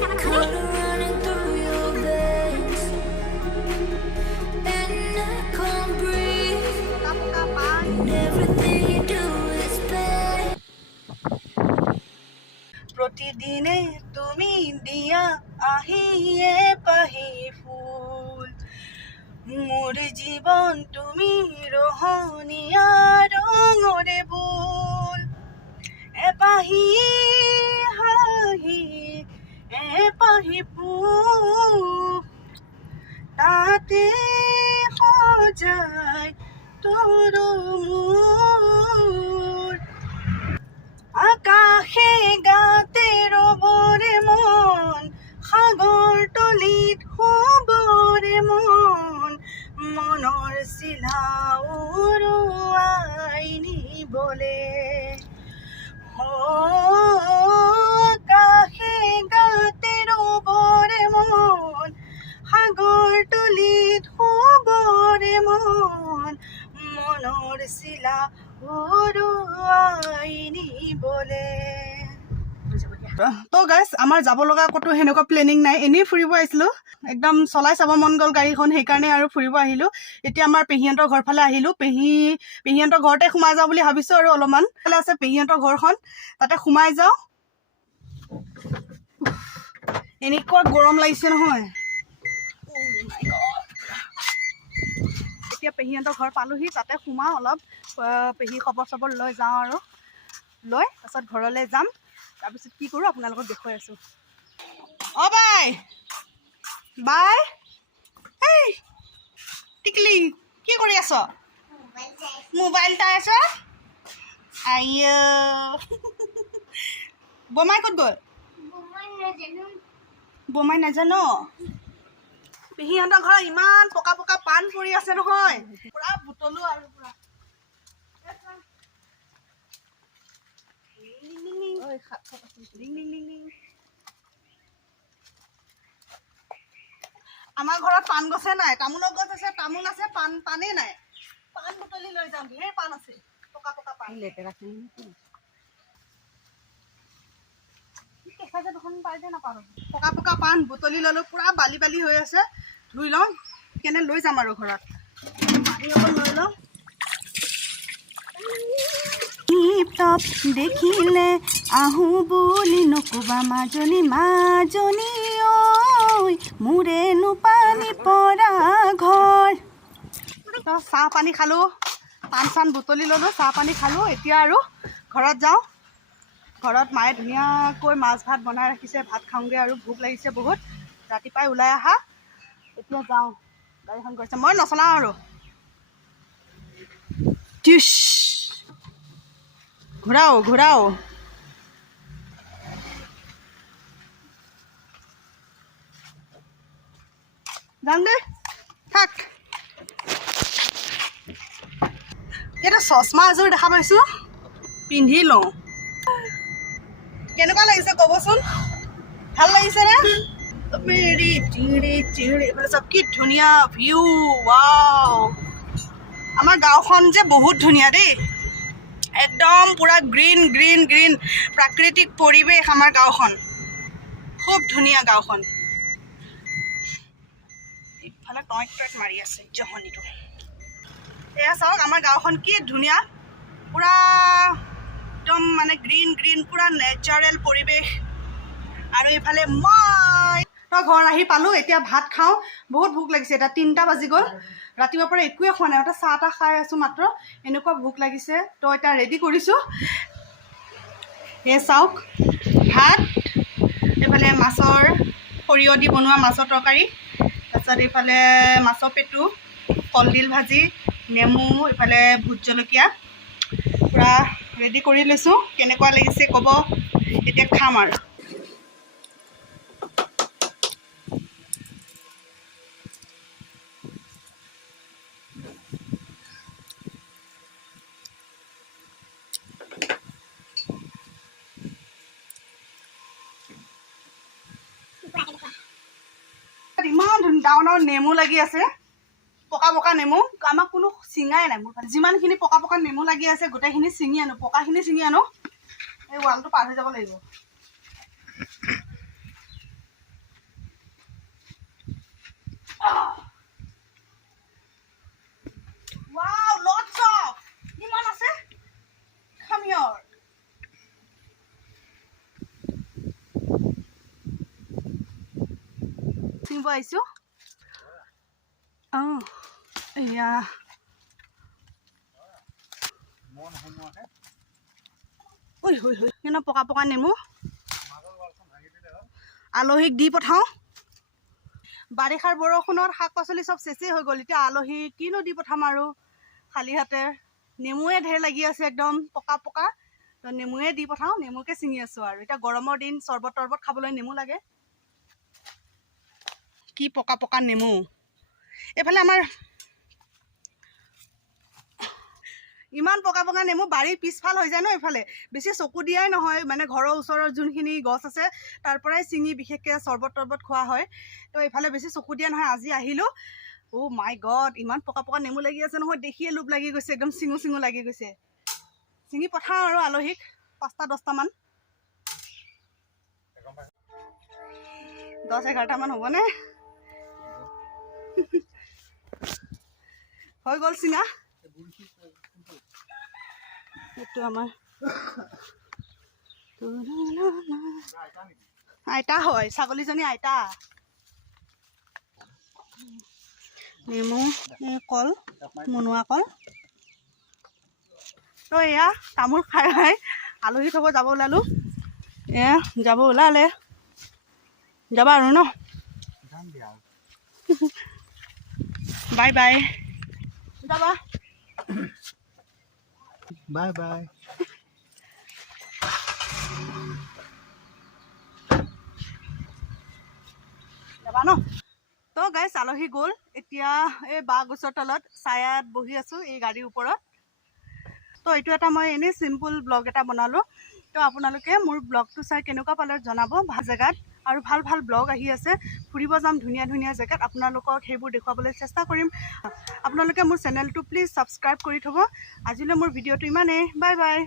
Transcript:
Color running through your veins, and I can't breathe. And everything you do is bad. প্ৰতিদিনে তুমি দিয়া আহিয়ে পাহি ফুল মোৰ জীৱন তুমি ৰহণীয়া ৰঙৰে বুল এপাহি হাঁহি এপাহি ফুল তাতে সজায় তোৰ মোৰ আকাশে গাতে ৰবৰে মন সাগৰ তলিত শুবৰে মন মনৰ চিলা উৰুৱাই নিবলে আকাশে গাতে ৰবৰে মন সাগৰ তলিত শুবৰে মন মনৰ চিলা তো গাইছ আমাৰ যাব লগা ক'তো সেনেকুৱা প্লেনিং নাই এনেই ফুৰিব আহিছিলোঁ একদম চলাই চাব মন গ'ল গাড়ীখন সেইকাৰণে আৰু ফুৰিব আহিলোঁ এতিয়া আমাৰ পেহীহঁতৰ ঘৰ ফালে আহিলোঁ পেহীহঁতৰ ঘৰতে সোমাই যাওঁ বুলি ভাবিছোঁ আৰু অলপমান ফালে আছে পেহীহঁতৰ ঘৰখন তাতে সোমাই যাওঁ এনেকুৱা গৰম লাগিছে নহয় এতিয়া পেহীহঁতৰ ঘৰ পালোহি তাতে সোমাওঁ অলপ পেহী খবৰ চবৰ লৈ যাওঁ আৰু লৈ তাৰপিছত ঘৰলৈ যাম তাৰপিছত কি কৰোঁ আপোনালোকক দেখুৱাই আছোঁ অ বাই বাই এই টিকলি কি কৰি আছ মোবাইল চাই আছ আইঅ বমাই ক'ত গ'ল বমাই নাজানো পেহীহঁতৰ ঘৰত ইমান পকা পকা পাণ পৰি আছে নহয় পুৰা বুটলো আৰু পুৰা আমাৰ ঘৰত পাণ গছে নাই তামোলৰ গছ আছে তামোল আছে পাণেই নাই পাণ বুটলি লৈ যাম ঢেৰ পাণ আছে পকা পকা পাণ লেতেৰা পকা পকা পাণ বুটলি ললো পুৰা বালি বালি হৈ আছে ধুই লওঁ কেনে লৈ যাম আৰু ঘৰত পানী অকণ লৈ লওঁ দেখিলে আহো বুলি নকবা মাজনী মাজনী ঐ মোৰেনো পানী পৰা ঘৰ চাহ পানী খালোঁ পাণ চান বুটলি ল'লোঁ চাহ পানী খালোঁ এতিয়া আৰু ঘৰত যাওঁ ঘৰত মায়ে ধুনীয়াকৈ মাছ ভাত বনাই ৰাখিছে ভাত খাওঁগৈ আৰু ভোক লাগিছে বহুত ৰাতিপুৱাই ওলাই আহা এতিয়া যাওঁ গাড়ীখন গৈছে মই নচলাওঁ আৰু টিছ ঘূৰাও ঘূৰাও যাম দে থাক এটা চশমা এযোৰ দেখা পাইছোঁ পিন্ধি লওঁ কেনেকুৱা লাগিছে ক'বচোন ভাল লাগিছেনে চব কি ধুনীয়া ভিউ ৱাও আমাৰ গাঁওখন যে বহুত ধুনীয়া দেই একদম পুৰা গ্ৰীণ গ্ৰীণ গ্ৰীণ প্ৰাকৃতিক পৰিৱেশ আমাৰ গাঁওখন খুব ধুনীয়া গাঁওখন ইফালে টইক টইক মাৰি আছে জহনিটো এয়া চাওক আমাৰ গাঁওখন কি ধুনীয়া পুৰা একদম মানে গ্ৰীণ গ্ৰীণ পুৰা নেচাৰেল পৰিৱেশ আৰু এইফালে মই ঘৰ আহি পালোঁ এতিয়া ভাত খাওঁ বহুত ভোক লাগিছে এতিয়া 3টা বাজি গ'ল ৰাতিপুৱাৰ পৰা একোৱে খোৱা নাই এটা চাহ তাহ খাই আছোঁ মাত্ৰ এনেকুৱা ভোক লাগিছে তো এতিয়া ৰেডি কৰিছোঁ এই চাওক ভাত এইফালে মাছৰ সৰিয়হ দি বনোৱা মাছৰ তৰকাৰী তাৰপিছত এইফালে মাছৰ পেটু কলডিল ভাজি নেমু এইফালে ভোট জলকীয়া পুৰা ৰেডি কৰি লৈছোঁ কেনেকুৱা লাগিছে ক'ব এতিয়া খাম আৰু ইমান ডাঙৰ ডাঙৰ নেমু লাগি আছে পকা পকা নেমু আমাক কোনো চিঙাই নাই মোৰ যিমানখিনি পকা পকা নেমু লাগি আছে গোটেইখিনি ছিঙি আনো পকাখিনি ছিঙি আনো এই ৱালটো পাৰ হৈ যাব লাগিব ছিঙিব আহিছোঁ অঁ এয়া ঐ হৈ হৈ কেনে পকা পকা নেমু আলহীক দি পঠাওঁ বাৰিষাৰ বৰষুণত শাক পাচলি চব চেচেই হৈ গ'ল এতিয়া আলহীক কিনো দি পঠাম আৰু খালী হাতে নেমুৱে ঢেৰ লাগি আছে একদম পকা পকা তো নেমুৱে দি পঠাওঁ নেমুকে ছিঙি আছোঁ আৰু এতিয়া গৰমৰ দিন চৰ্বত তৰ্বত খাবলৈ নেমু লাগে কি পকা পকা নেমু এইফালে আমাৰ ইমান পকা পকা নেমু বাৰীৰ পিছফাল হৈ যায় ন এইফালে বেছি চকু দিয়াই নহয় মানে ঘৰৰ ওচৰৰ যোনখিনি গছ আছে তাৰ পৰাই ছিঙি বিশেষকৈ চৰ্বত তৰ্বত খোৱা হয় তো এইফালে বেছি চকু দিয়া নহয় আজি আহিলোঁ অ' মাই গড ইমান পকা পকা নেমু লাগি আছে নহয় দেখিয়ে লোভ লাগি গৈছে একদম চিঙো চিঙো লাগি গৈছে ছিঙি পঠাওঁ আৰু আলহীক 5টা 10টামান 10-11টামান হ'বনে হৈ গ'ল চিঙা এইটো আমাৰ আইতা হয় ছাগলীজনী আইতা নেমু কল মুনুৱা কল তো এয়া তামোল খাই খাই আলহী থ'ব যাব ওলালোঁ এয়া যাব ওলালে যাবা আৰু ন বাই বাই যাবা বাই বাই যাবা ন তো গাইছ আলহী গ'ল এতিয়া এই বাঁহ গছৰ তলত ছায়াত বহি আছোঁ এই গাড়ীৰ ওপৰত তো এইটো এটা মই এনেই চিম্পুল ব্লগ এটা বনালোঁ তো আপোনালোকে মোৰ ব্লগটো চাই কেনেকুৱা পালে জনাব ভাল জেগাত আৰু ভাল ভাল ব্লগ আহি আছে ফুৰিব যাম ধুনীয়া ধুনীয়া জেগাত আপোনালোকক সেইবোৰ দেখুৱাবলৈ চেষ্টা কৰিম আপোনালোকে মোৰ চেনেলটো প্লিজ ছাবস্ক্ৰাইব কৰি থ'ব আজিলৈ মোৰ ভিডিঅ'টো ইমানেই বাই বাই